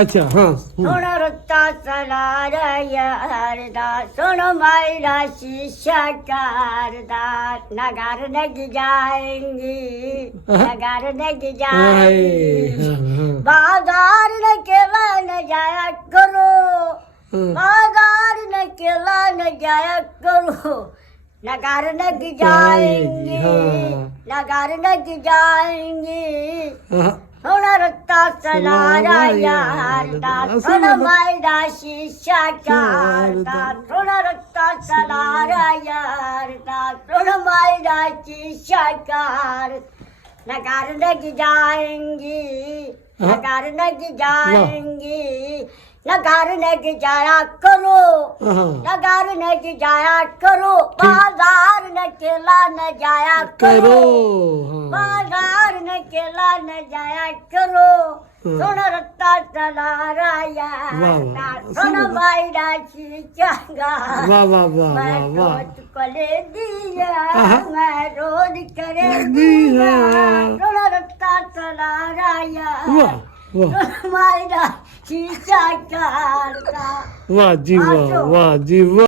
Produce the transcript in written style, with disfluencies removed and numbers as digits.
ਅੱਛਾ ਹਾਂ ਸੁਣ ਰਤਾ ਸਲਾਰਾ ਯਾਰ ਦਾ ਸੁਣ ਮਾਇਰਾ ਸ਼ੀਸ਼ਾ ਕਰਦਾ ਨਗਰ ਨਗ ਜਾਏਂਗੀ ਨਗਰ ਨਗ ਜਾਏਂਗੀ ਬਾਜ਼ਾਰ न केला न जाया करो बाजार न केला न जाया करो नगर नग जाएंगे नगर नग जाएंगे सोना रत्ता सलारा यार दा सोना मायरा शीशा कारदा सोना रत्ता सलारा यार दा सोना मायरा शीशा कार नगर नग जाएंगे नगर नग जाएंगे नगर नग जाया करो नगर नग जाया करो बाजार न केला न जाया करो बाजार न केला न जाया करो सुन रत्ता सलारा यार सुन मायरा शीशा वाह वाह वाह मैं वाह रोज कले दिया मैं रोज करे दिया सुन रत्ता सलारा यार वाह वाह मायरा शीशा करता वाह जी वाह वाह जी वाह